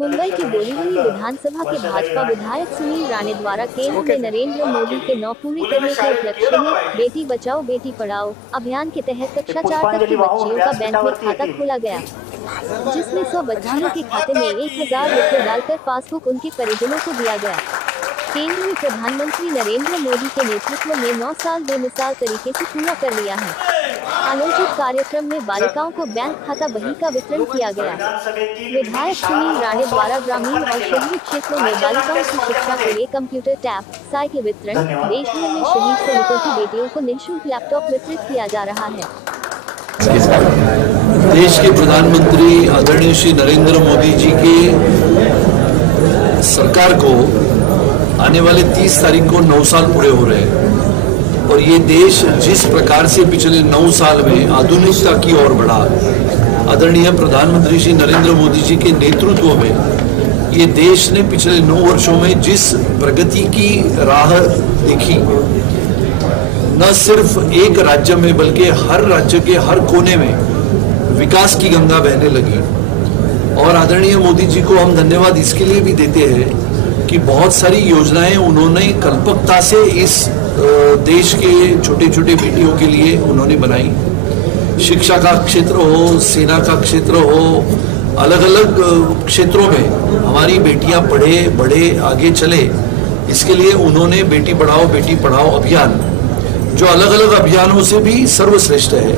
मुंबई की बोरीवली विधानसभा के भाजपा विधायक सुनील राणे द्वारा केंद्र में नरेंद्र मोदी के 9 पूरी करने के उपलक्ष्य में बेटी बचाओ बेटी पढ़ाओ अभियान के तहत कक्षा 4 तक की बच्चियों का बैंक में खाता खोला गया, जिसमें 100 बच्चियों के खाते में 1000 रुपये डालकर पासबुक उनके परिजनों को दिया गया। केंद्र में प्रधानमंत्री नरेंद्र मोदी के नेतृत्व में 9 साल बेमिसाल तरीके से पूरा कर लिया है। आयोजित कार्यक्रम में बालिकाओं को बैंक खाता बही का वितरण किया गया। विधायक सुनील राणे द्वारा ग्रामीण और शहरी क्षेत्रों में बालिकाओं की शिक्षा के लिए कंप्यूटर टैब, साइकिल वितरण, देश भर में शहीद सैनिकों की बेटियों को निःशुल्क लैपटॉप वितरित किया जा रहा है। देश के प्रधानमंत्री आदरणीय श्री नरेंद्र मोदी जी की सरकार को आने वाले 30 तारीख को 9 साल पूरे हो रहे हैं और ये देश जिस प्रकार से पिछले 9 साल में आधुनिकता की ओर बढ़ा, आदरणीय प्रधानमंत्री श्री नरेंद्र मोदी जी के नेतृत्व में ये देश ने पिछले 9 वर्षों में जिस प्रगति की राह देखी, न सिर्फ एक राज्य में बल्कि हर राज्य के हर कोने में विकास की गंगा बहने लगी। और आदरणीय मोदी जी को हम धन्यवाद इसके लिए भी देते हैं कि बहुत सारी योजनाएं उन्होंने कल्पकता से इस देश के छोटे छोटे बेटियों के लिए उन्होंने बनाई। शिक्षा का क्षेत्र हो, सेना का क्षेत्र हो, अलग अलग क्षेत्रों में हमारी बेटियां पढ़े बढ़े आगे चले, इसके लिए उन्होंने बेटी पढ़ाओ अभियान, जो अलग अलग अभियानों से भी सर्वश्रेष्ठ है।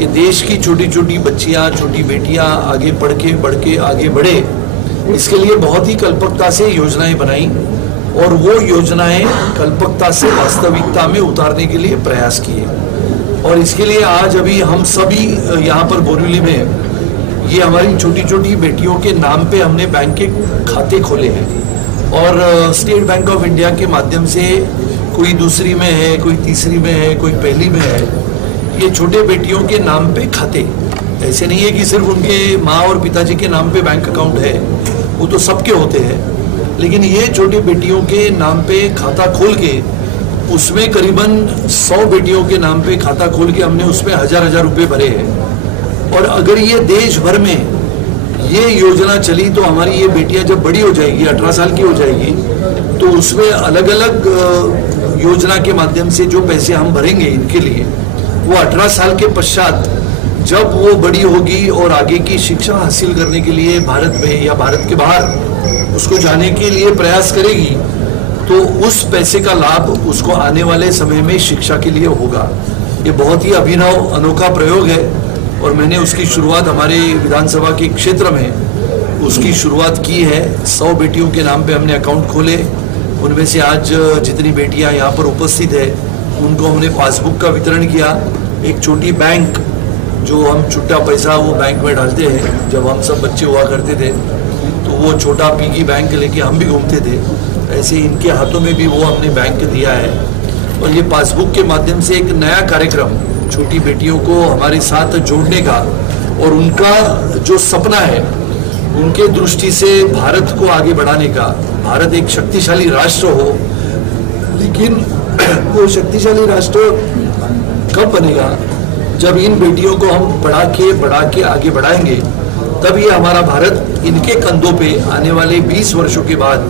ये देश की छोटी छोटी बच्चियां, छोटी बेटियां आगे बढ़ के आगे बढ़े, इसके लिए बहुत ही कल्पकता से योजनाएं बनाई और वो योजनाएं कल्पकता से वास्तविकता में उतारने के लिए प्रयास किए। और इसके लिए आज अभी हम सभी यहाँ पर बोरीवली में ये हमारी छोटी छोटी बेटियों के नाम पे हमने बैंक के खाते खोले हैं और स्टेट बैंक ऑफ इंडिया के माध्यम से कोई दूसरी में है, कोई तीसरी में है, कोई पहली में है, ये छोटे बेटियों के नाम पे खाते। ऐसे नहीं है कि सिर्फ उनके माँ और पिताजी के नाम पे बैंक अकाउंट है, वो तो सबके होते हैं, लेकिन ये छोटी बेटियों के नाम पे खाता खोल के उसमें करीबन 100 बेटियों के नाम पे खाता खोल के हमने उसमें 1000 रुपये भरे हैं। और अगर ये देश भर में ये योजना चली तो हमारी ये बेटियां जब बड़ी हो जाएगी, 18 साल की हो जाएगी, तो उसमें अलग अलग योजना के माध्यम से जो पैसे हम भरेंगे इनके लिए, वो 18 साल के पश्चात जब वो बड़ी होगी और आगे की शिक्षा हासिल करने के लिए भारत में या भारत के बाहर उसको जाने के लिए प्रयास करेगी, तो उस पैसे का लाभ उसको आने वाले समय में शिक्षा के लिए होगा। ये बहुत ही अभिनव अनोखा प्रयोग है और मैंने उसकी शुरुआत हमारे विधानसभा के क्षेत्र में उसकी शुरुआत की है। 100 बेटियों के नाम पे हमने अकाउंट खोले, उनमें से आज जितनी बेटियां यहाँ पर उपस्थित है उनको हमने पासबुक का वितरण किया। एक छोटी बैंक जो हम छुट्टा पैसा वो बैंक में डालते हैं, जब हम सब बच्चे हुआ करते थे तो वो छोटा पिगी बैंक लेके हम भी घूमते थे, ऐसे इनके हाथों में भी वो हमने बैंक दिया है। और ये पासबुक के माध्यम से एक नया कार्यक्रम छोटी बेटियों को हमारे साथ जोड़ने का और उनका जो सपना है उनके दृष्टि से भारत को आगे बढ़ाने का, भारत एक शक्तिशाली राष्ट्र हो, लेकिन वो शक्तिशाली राष्ट्र कब बनेगा जब इन बेटियों को हम बढ़ा के आगे बढ़ाएंगे, तब ये हमारा भारत इनके कंधों पे आने वाले 20 वर्षों के बाद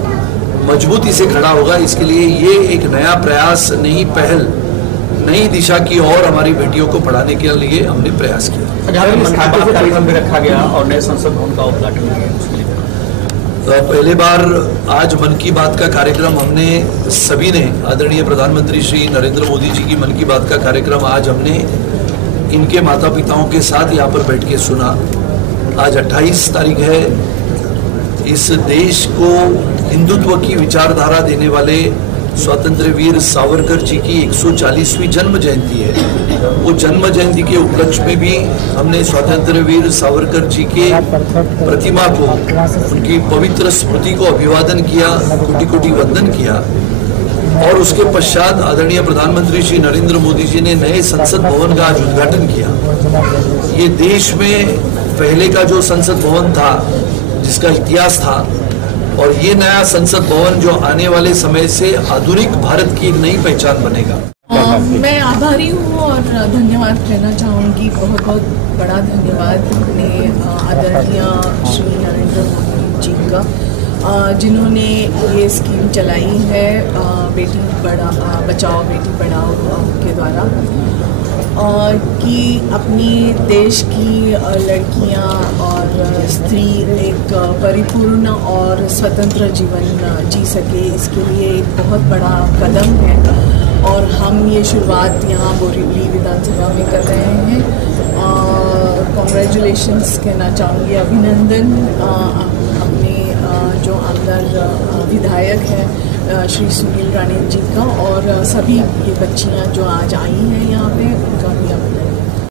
मजबूती से खड़ा होगा। इसके लिए ये एक नया प्रयास, नई पहल, नई दिशा की ओर हमारी बेटियों को पढ़ाने के लिए हमने प्रयास किया। कार्यक्रम भी रखा गया और नए संसद भवन का उद्घाटन किया। पहले बार आज मन की बात का कार्यक्रम हमने सभी ने, आदरणीय प्रधानमंत्री श्री नरेंद्र मोदी जी की मन की बात का कार्यक्रम आज हमने इनके माता पिताओं के साथ यहाँ पर बैठ के सुना। आज 28 तारीख है। इस देश को हिंदुत्व की विचारधारा देने वाले स्वतंत्र वीर सावरकर जी की 140वीं जन्म जयंती है। वो जन्म जयंती के उपलक्ष्य में भी हमने स्वतंत्र वीर सावरकर जी के प्रतिमा को, उनकी पवित्र स्मृति को अभिवादन किया, कोटि कोटि वंदन किया। और उसके पश्चात आदरणीय प्रधानमंत्री श्री नरेंद्र मोदी जी ने नए संसद भवन का आज उद्घाटन किया। ये देश में पहले का जो संसद भवन था, जिसका इतिहास था, और ये नया संसद भवन जो आने वाले समय से आधुनिक भारत की नई पहचान बनेगा। मैं आभारी हूँ और धन्यवाद कहना चाहूँगी, बहुत बहुत बड़ा धन्यवाद आदरणीय श्री नरेंद्र मोदी जी का। का, जिन्होंने ये स्कीम चलाई है बेटी बचाओ बेटी पढ़ाओ के द्वारा, कि अपनी देश की लड़कियां और स्त्री एक परिपूर्ण और स्वतंत्र जीवन जी सके, इसके लिए एक बहुत बड़ा कदम है और हम ये शुरुआत यहाँ बोरीवली विधानसभा में कर रहे हैं। कॉन्ग्रेचुलेशंस कहना चाहूँगी, अभिनंदन अपने जो अंदर विधायक हैं श्री सुनील राणे जी का, और सभी ये बच्चियाँ जो आज आई हैं यहाँ पे, उनका भी